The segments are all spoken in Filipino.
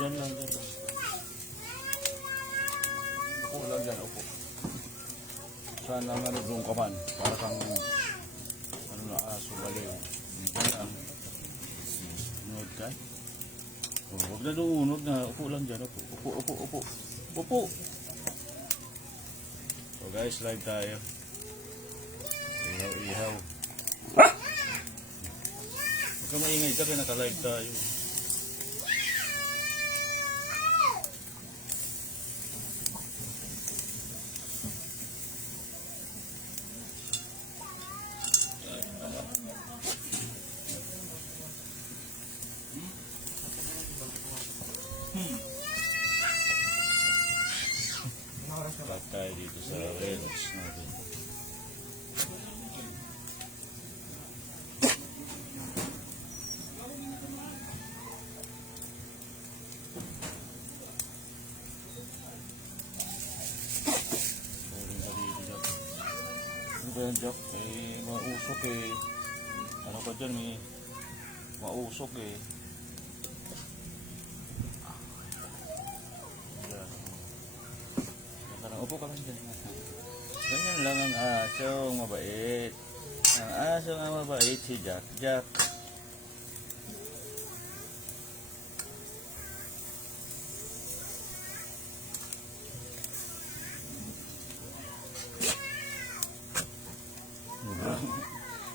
Diyan lang, diyan lang. Upo lang dyan, upo. Saan lang nalugong ka man? Para kang, ano na, aso baliw. Diyan lang. Unod ka? Oh, huwag na doon, unod na. Upo lang dyan, upo. Upo, upo, upo. Upo! So guys, live tayo. Ihaw, ihaw. Huwag ka maingay ka, kaya naka-live tayo. Live tayo dito sa Reels natin. Ano ba yan, Jack? Eh, mausok eh. Ano ka dyan eh? Mausok eh. Upo ka lang dyan. Ganyan lang ang asong mabait. Ang asong ang mabait si Jack. Jack.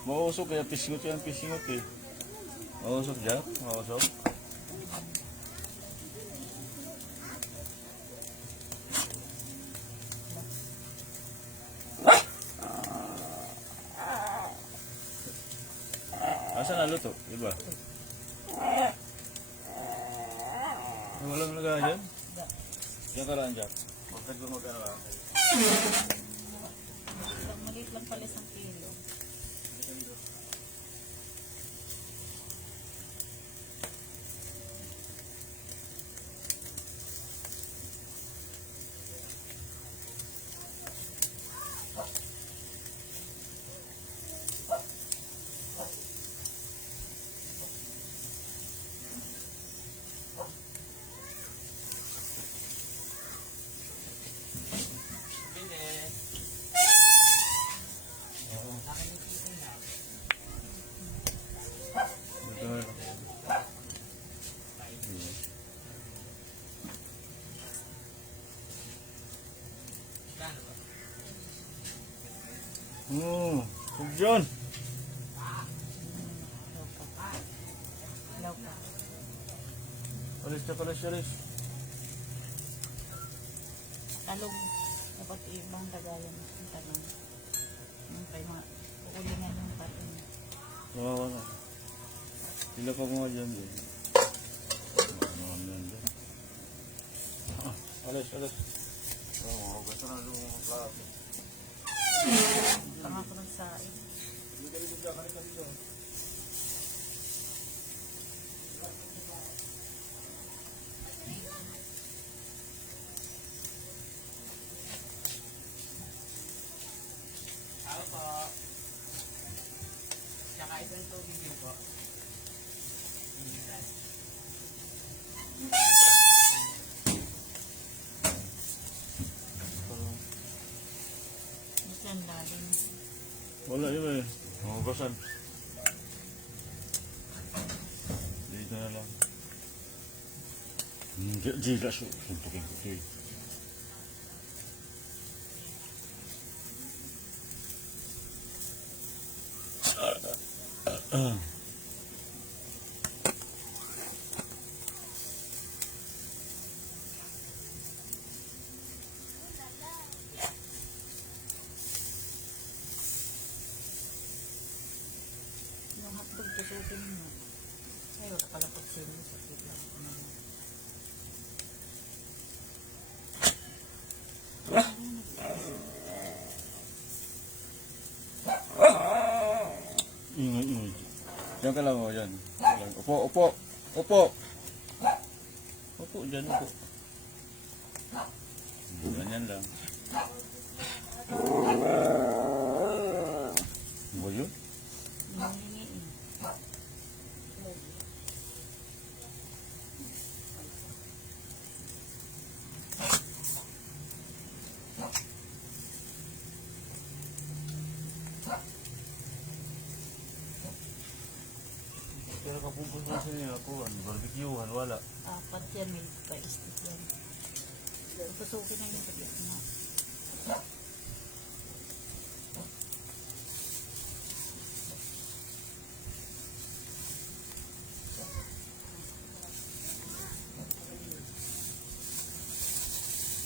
Mausok kaya pisingot yan, pisingot eh. Mausok Jack, mausok. Asan na luto? Diba? Walang nagaya dyan? Yan ka lang, Jack. Huwag ka gumagana ka. Maliit lang pala 1 kilo. Huwag dyan. Alis na pala siya, alis. Talong. Dapat ibang tagayan ng talong. Yung kay mga uulingan yung talong. Kawawa na. Sila pa mga dyan din. Alis, alis. Gusto na lumang plato. Tanga ko nagsain. Ako po. Tsaka isang tubig yun po. Yan lalim. Wala yun eh. Mahugasan. Dito na lang. Jila suntukin ko ito eh. Yung hotdog, tusutin mo. Ay, wala pala pag sino sa tila. Ingay. Diyan ka lang o, yan. Upo, upo. Upo. Upo, dyan, upo. Ganyan lang. Ba yun? Pero kapupos na siya ako, barbecuehan, wala. Apat yan, may pa-istik yan. Pasukin na yung pagkat na.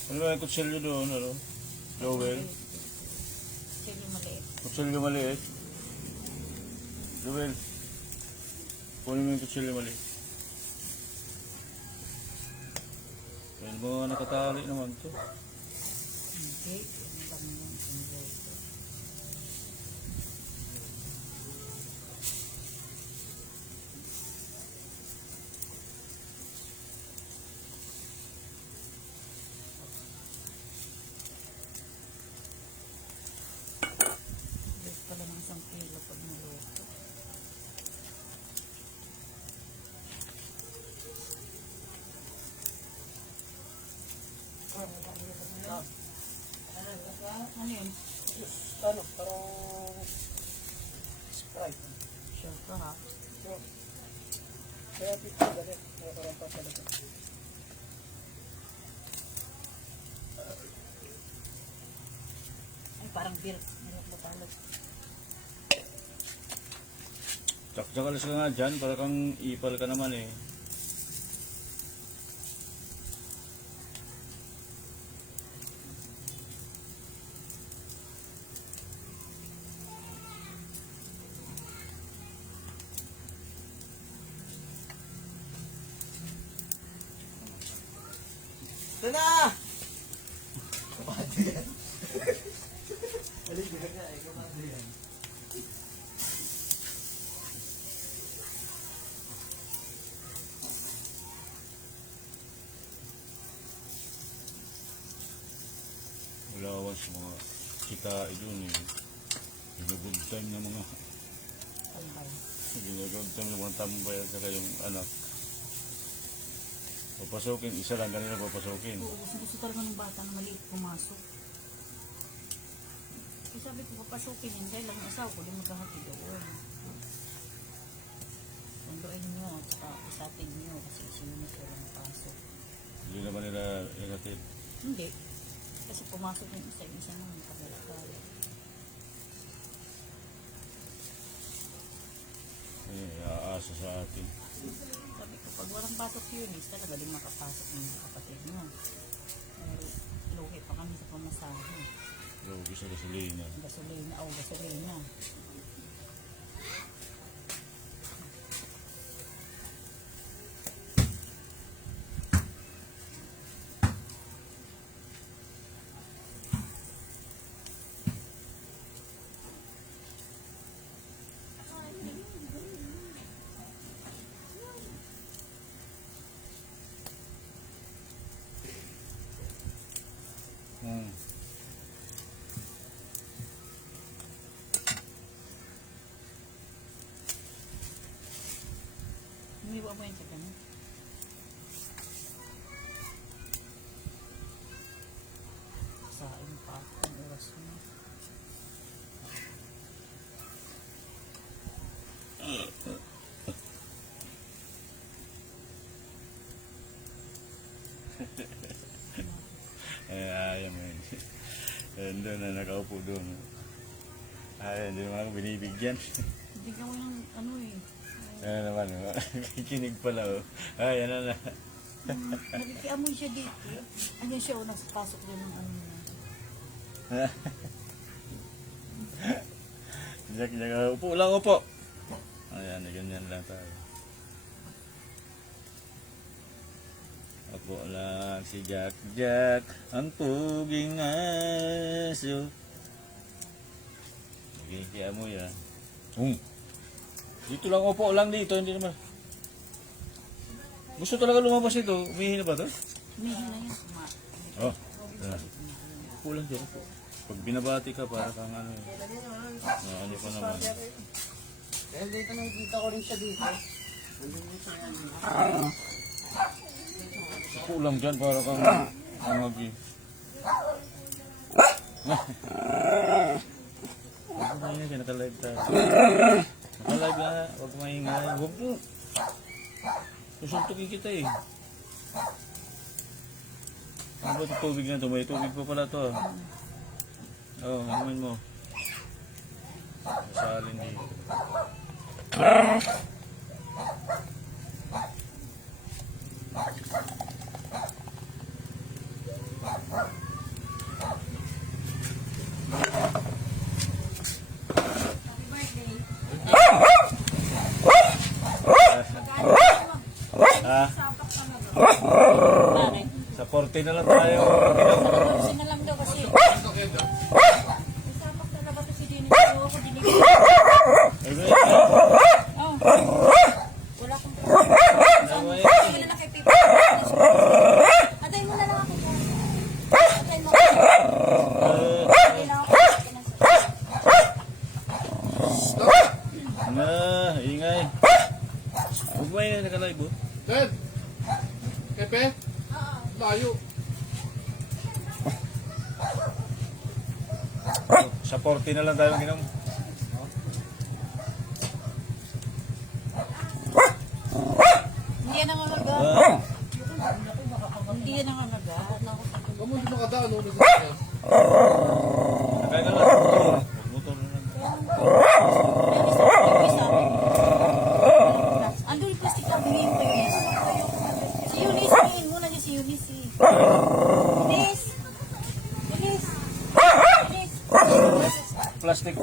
Ano ba yung kutsilyo doon, ano? Joel? Sili maliit. Kutsilyo maliit? Joel? Kunin mo yung kutsilyo maliit. Yan mga nakatali naman to. Hindi. Ano lang yun? Kompleto. Dito pala ng 1 kilo pag naluto. Ano yun? Ano, parang Sprite. Sure ka ha? Kaya dito dali, parang papalaga. Ay, parang beer. Nalot-lot. Tsak-tsakalas ka nga dyan, para kang ipal ka naman eh. Ito na! Kapatid yan. Halika ka, kapatid yan. Wala ako sa mga kitai doon eh. Ginugod time ng mga Tambay. ginugod time ng mga tambay at saka yung anak. Papasukin, isa lang kanila papasukin. Oo, gusto talaga ng bata na maliit pumasok. Kasi sabi ko, papasukin yan dahil lang asawa ko, di maghahati doon. Sunduin nyo, at saka isatin nyo, kasi isinunod ko lang pasok. Hindi naman nila ihatid. Hindi. Kasi pumasok yung isa naman paglalakala. Eh, aasa sa atin. Sabi ko, pag walang pasok yun, talaga din makapasok ng mga kapatid mo. Luhi pa kami sa pamasahe. Logi sa gasolina. Gasolina. Umiwa mo yan sa kanya. Sain pa ang oras mo. Ayaw mo yun. Doon na nakaupo doon. Ayaw, hindi naman ako binibigyan. Bigyan mo ng ano eh. Ano naman, kikinig pala oh. Ay, ano na. Nakikiamoy siya dito. Andiyan siya, nasa pasok din ng ano niya. Jack, upo lang, upo. Ayan, ganyan lang tayo. Upo lang si Jack, ang puging aso. Nakikiamoy ah. Dito lang, upo lang dito, hindi naman. Gusto talaga lumabas ito, umihi na ba ito? Umihi na yan. Oh, upo lang dyan, upo. Pag binabati ka, para kang ano eh. Ano pa naman. Dahil dito nakikita ko rin siya dito. Nandun din siya yan. Upo lang dyan, para kang angag eh. maingay ka, naka-live tayo. Naka-live na, huwag maingay. Huwag mo. Susuntukin kita eh. Ano ba itong tubig na ito? May tubig pa pala ito. Oo, hamuin mo. Masalin dito. Ah, Bakit? sa 40 na lang tayo. Kasi na lang daw kasi. Isapak talaga to si Dennis. Ako dinigil. Oh. Wala akong Anyway, Wala na kay Pipa. Atay mo na lang ako dyan. Atay mo. Atay na ako. ingay. Huwag maingay, naka-live oh. Ted! Pepe? Layo. Sa 40 na lang tayo ginom. Hindi yan nangangaga. Hindi yan nangangaga. Huwag mo hindi makadaan. Ano na siya? Nakaya na lang. Motor na lang. Ando yung plastic na bigyan ko yun. Si Eunice, bigyan muna niya si Eunice. Eunice! Eunice! Eunice! Plastic.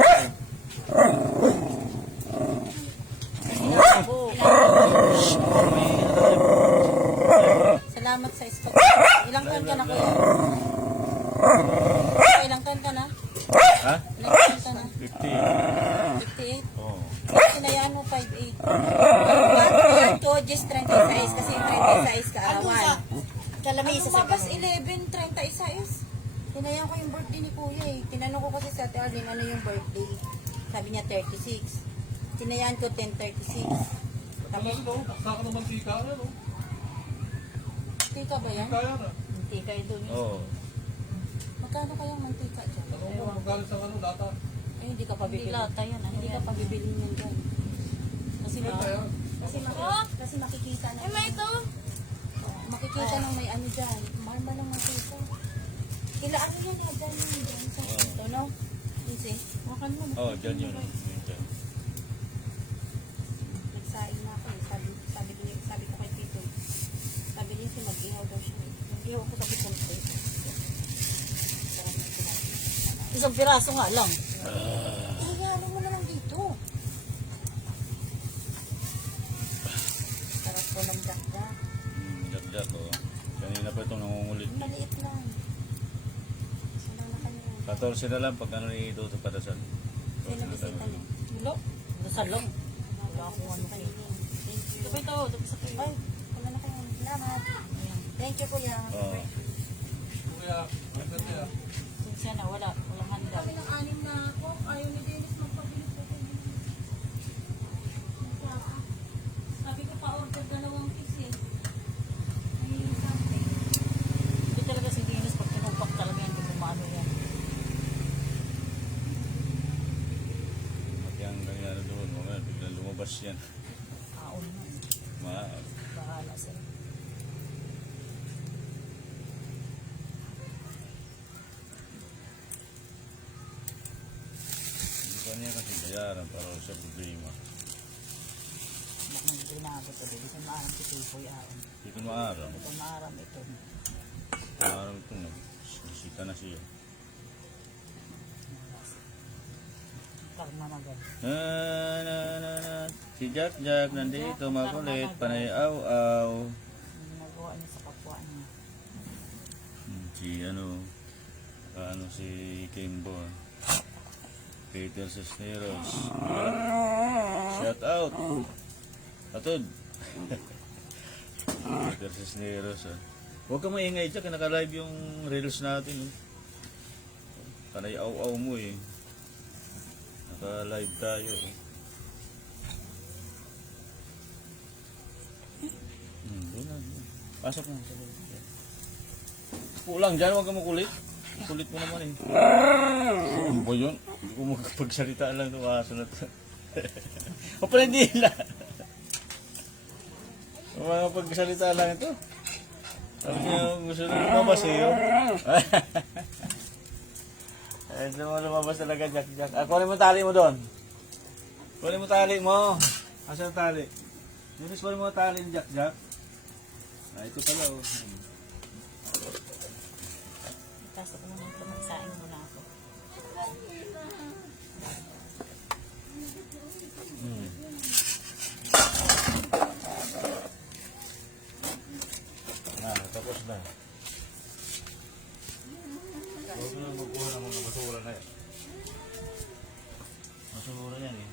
Salamat sa spot. Ilang taon ka na kuya? Ilang taon ka na? Ha? Ilang taon ka na? 50. 58? Oh. Sinayaan mo 5'8". Yan ko, just 36 kasi 36 kaarawan. Kalami sa Lumabas 11, 36. Sinayaan ko yung birthday ni kuya eh. Tinanong ko kasi sa Ate Arlene ano yung birthday. Sabi niya 36. Sinayaan ko 10:36. Tapos, Saka naman tika na, no? tika ba yan? Kaya na. Mantika yun doon. Oh. Magkano kayang mantika dyan? Ano mo, magalit sa ano, data. Ay, hindi ka pa bibili. Hindi ka pa bibili niyan dyan. Kasi kasi makikita na. Ay, ito. Makikita nang may ano dyan. Mahal ba ng mantika? Kila ano yan? Dyan yun dyan. Sa ito, no? Easy. Makan mo. Oh, dyan yun. Dyan. Nagsaing na ako eh. Sabi ko kay Tito. Sabi niya si mag-ihaw daw siya. Mag-ihaw ko sabi ko. Isang piraso nga lang. Ihalo mo naman dito. Sarap ko ng dakda. Dagdag oh. Kanina pa itong nangungulit. Maliit lang. Sila na kanya. 14 na lang pag ano ni Toto Padasal. Sila bisita niya. Wala. Dasal lang. Wala akong ano kayo. Ito ba ito? Ito sa kayo. Ay, wala na kayo. Salamat. Thank you kuya. Oh. Kaya, maganda siya. Sinsya na, wala. Walang handa. Kami ng 6 na ako. Ayaw ni Dennis magpabili ko. Sabi ko pa-order 2 piece eh. Ay, something. Hindi talaga si Dennis pag tinumpak talaga yan. Hindi kumano yan. Pag yung ganyan doon, mga biglang lumabas yan. Kaon na. Bahala sila. Hindi pa niya kasi bayaran para sa problema. Bakit ginagawa ito? Hindi sa maaram si Tupoy Aon. Hindi ko maaram. Ito maaram ito. Maaram ito na. Sisika na siya. Karma magad. Si Jack Jack nandito makulit. Panay aw-aw. Ginagawa niya sa kapwa niya. Si si Kimbo. Peter Cisneros. Shout out. Atod. Peter Cisneros. Huwag ka maingay dyan. Naka-live yung reels natin. Panay aw-aw mo eh. Naka-live tayo eh. Doon na. Pasok na. Pulang dyan. Huwag ka makulit. Kulit mo naman eh. Ano ba yun? Hindi ko magpagsalita lang ito. Aso na ito. O pala hindi lang. Magpagsalita lang ito. Sabi niya gusto na lumabas eh. Oh. Ay, gusto mo lumabas talaga, Jack. Kunin mo tali mo doon. Kunin mo tali mo. Asan ang tali? Dennis, kunin mo tali ni Jack. Ito pala oh. Pasok naman ito, magsaing muna ako. Tapos na. Huwag na magkuha ng mga basura na yan. Basura yan eh.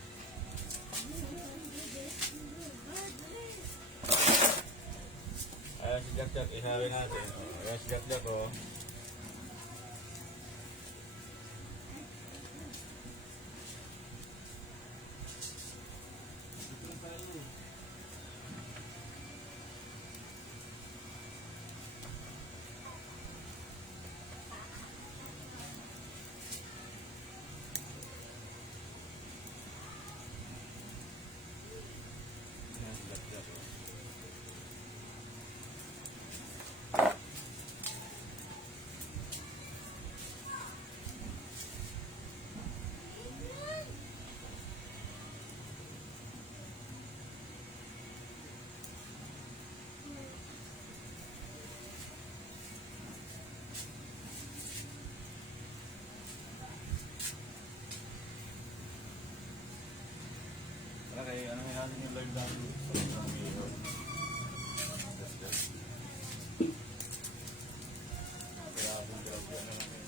Ayan si Jack, ihawin natin. Ayan si Jack oh. Ayan si Jack oh. Para kay ano natin yung live natin. Kaya akong grabe ano natin.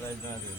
Ride natin.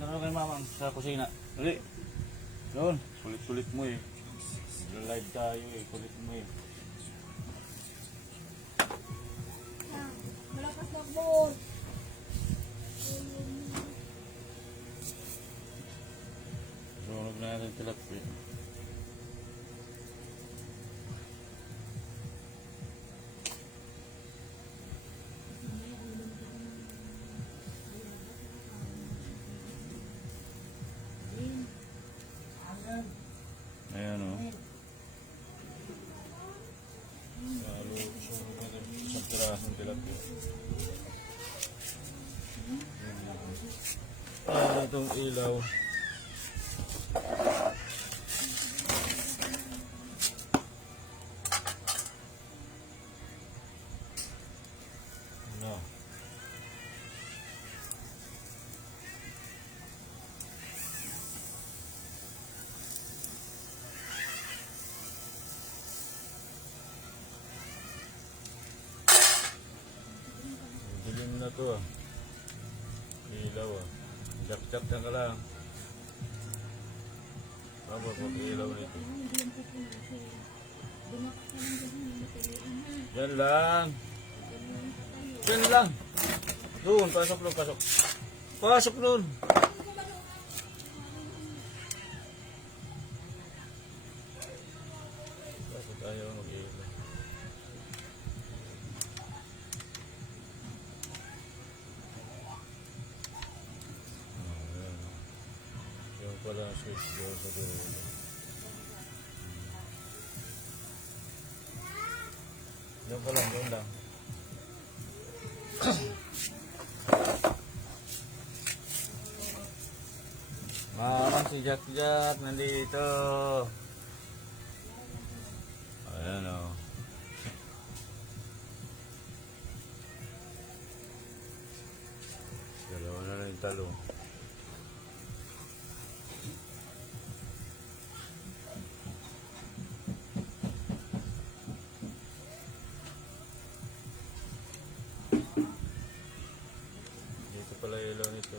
Ano kayo mamang sa kusina? Dali. Doon. Kulit-kulit mo eh. Live tayo eh. Kulit mo eh. Malakas na ball. Sunog na natin tilapia. Ayan o. Lalo, sunog na natin isang pirasong tilapia. Itong ilaw. No. Dilim na to ah. Ilaw ah. Chap-chap na ka lang. Tapos mag-ilaw nito. Yan lang. Yan lang. Doon, pasok doon, pasok. Pasok doon. Pasok tayo mag-ilaw. Yung pala switch doon sa dulo. Doon pa lang, doon lang. Mamang si Jack Jack nandito. Ayan o. Dalawa na lang yung talong. Dito pala ilaw nito.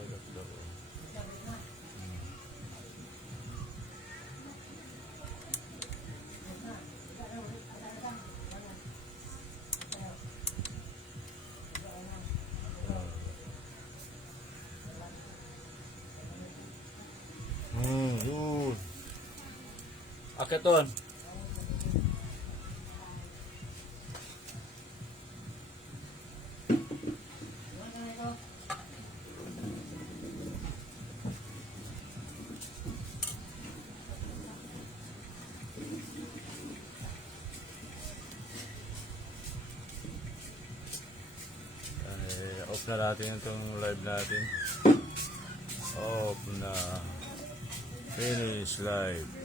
Yun. Aketon. Off na natin itong live natin. Off na. Finish live.